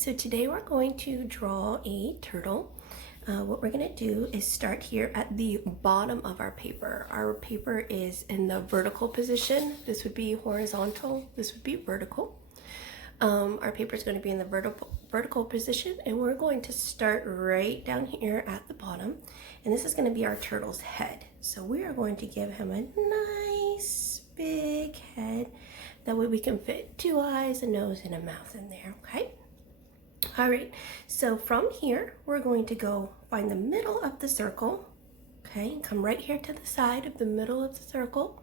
so today we're going to draw a turtle. What we're going to do is start here at the bottom of our paper. Our paper is in the vertical position. This would be horizontal, this would be vertical. Our paper is going to be in the vertical position, and we're going to start right down here at the bottom, and this is going to be our turtle's head. So we are going to give him a nice big head. That way we can fit 2 eyes, a nose, and a mouth in there, okay? All right, so from here, we're going to go find the middle of the circle, okay? Come right here to the side of the middle of the circle,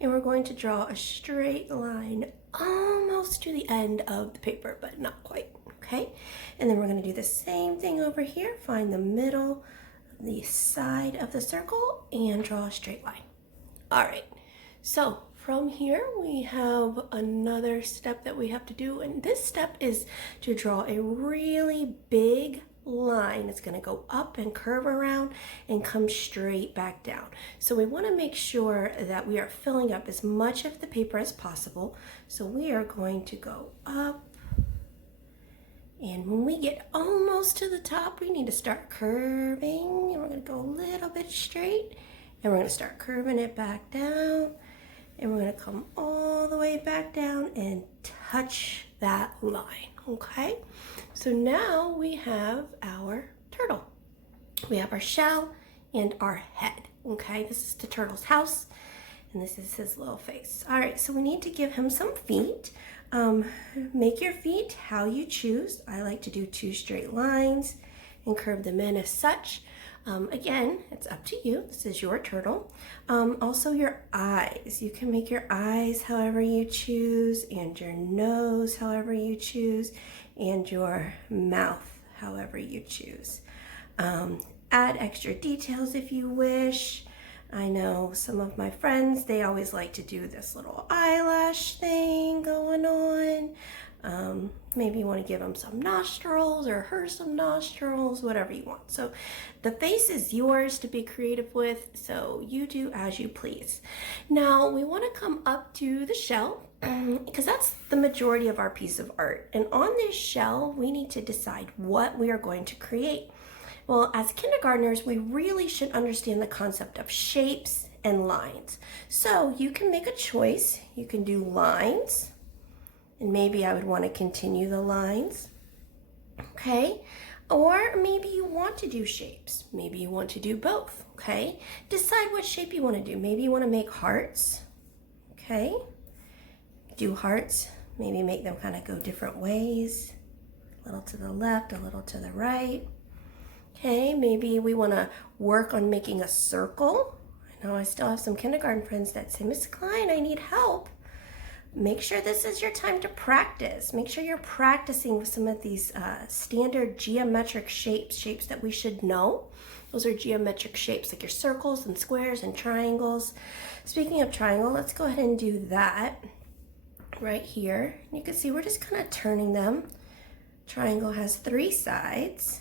and we're going to draw a straight line almost to the end of the paper, but not quite, okay? And then we're gonna do the same thing over here, find the middle, the side of the circle, and draw a straight line. All right, so from here, we have another step that we have to do, and this step is to draw a really big line. It's going to go up and curve around and come straight back down. So we want to make sure that we are filling up as much of the paper as possible. So we are going to go up, and when we get almost to the top, we need to start curving, and we're going to go a little bit straight, and we're going to start curving it back down. And we're going to come all the way back down and touch that line, okay? So now we have our turtle. We have our shell and our head, okay? This is the turtle's house, and this is his little face. All right, so we need to give him some feet. Make your feet how you choose. I like to do 2 straight lines and curve them in as such. Again, it's up to you. This is your turtle. Also your eyes. You can make your eyes however you choose, and your nose however you choose, and your mouth however you choose. Add extra details if you wish. I know some of my friends, they always like to do this little eyelash thing going on. Maybe you want to give him some nostrils or her some nostrils, whatever you want. So the face is yours to be creative with, so you do as you please. Now we want to come up to the shell because that's the majority of our piece of art. And on this shell, we need to decide what we are going to create. Well, as kindergartners, we really should understand the concept of shapes and lines. So you can make a choice. You can do lines, and maybe I would want to continue the lines, okay? Or maybe you want to do shapes. Maybe you want to do both, okay? Decide what shape you want to do. Maybe you want to make hearts, okay? Do hearts, maybe make them kind of go different ways. A little to the left, a little to the right. Okay, maybe we want to work on making a circle. I know I still have some kindergarten friends that say, Miss Klein, I need help. Make sure this is your time to practice. Make sure you're practicing with some of these standard geometric shapes that we should know. Those are geometric shapes like your circles and squares and triangles. Speaking of triangle, let's go ahead and do that right here. You can see we're just kind of turning them. Triangle has 3 sides.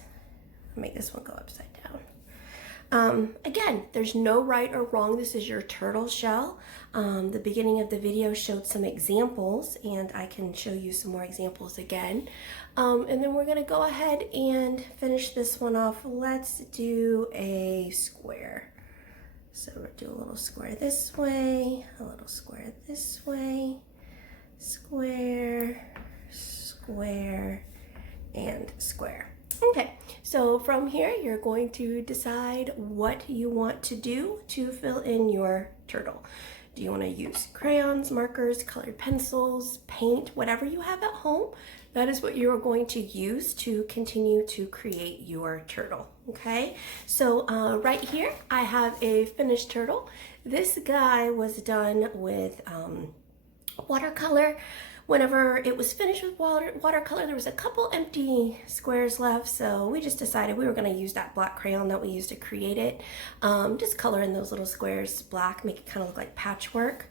I'll make this one go upside down. Again, there's no right or wrong. This is your turtle shell. The beginning of the video showed some examples, and I can show you some more examples again. And then we're going to go ahead and finish this one off. Let's do a square. So we'll do a little square this way, a little square this way, square, square, and square. Okay, so from here, you're going to decide what you want to do to fill in your turtle. Do you want to use crayons, markers, colored pencils, paint, whatever you have at home? That is what you're going to use to continue to create your turtle, okay? So right here, I have a finished turtle. This guy was done with watercolor. Whenever it was finished with watercolor, there was a couple empty squares left, so we just decided we were going to use that black crayon that we used to create it. Just color in those little squares black, make it kind of look like patchwork.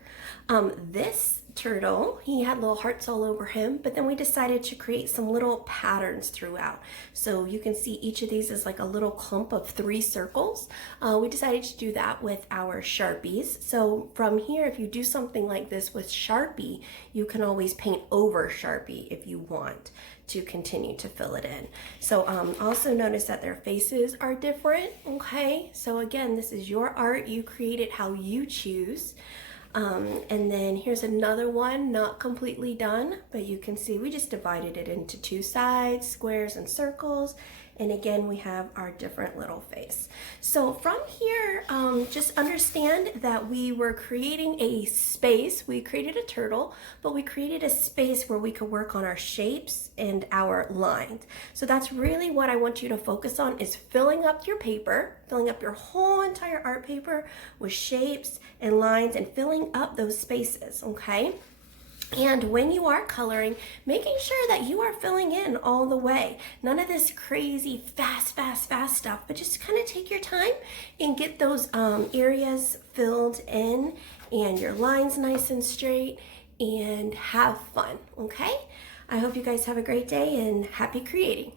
This turtle. He had little hearts all over him, but then we decided to create some little patterns throughout. So you can see each of these is like a little clump of 3 circles. We decided to do that with our Sharpies. So from here, if you do something like this with Sharpie, you can always paint over Sharpie if you want to continue to fill it in. So also notice that their faces are different, okay? So again, this is your art. You create it how you choose. And then here's another one, not completely done, but you can see we just divided it into 2 sides, squares and circles. And again, we have our different little face. So from here, just understand that we were creating a space. We created a turtle, but we created a space where we could work on our shapes and our lines. So that's really what I want you to focus on, is filling up your paper, filling up your whole entire art paper with shapes and lines and filling up those spaces, okay? And when you are coloring, making sure that you are filling in all the way. None of this crazy fast stuff, but just kind of take your time and get those areas filled in and your lines nice and straight and have fun, okay? I hope you guys have a great day and happy creating.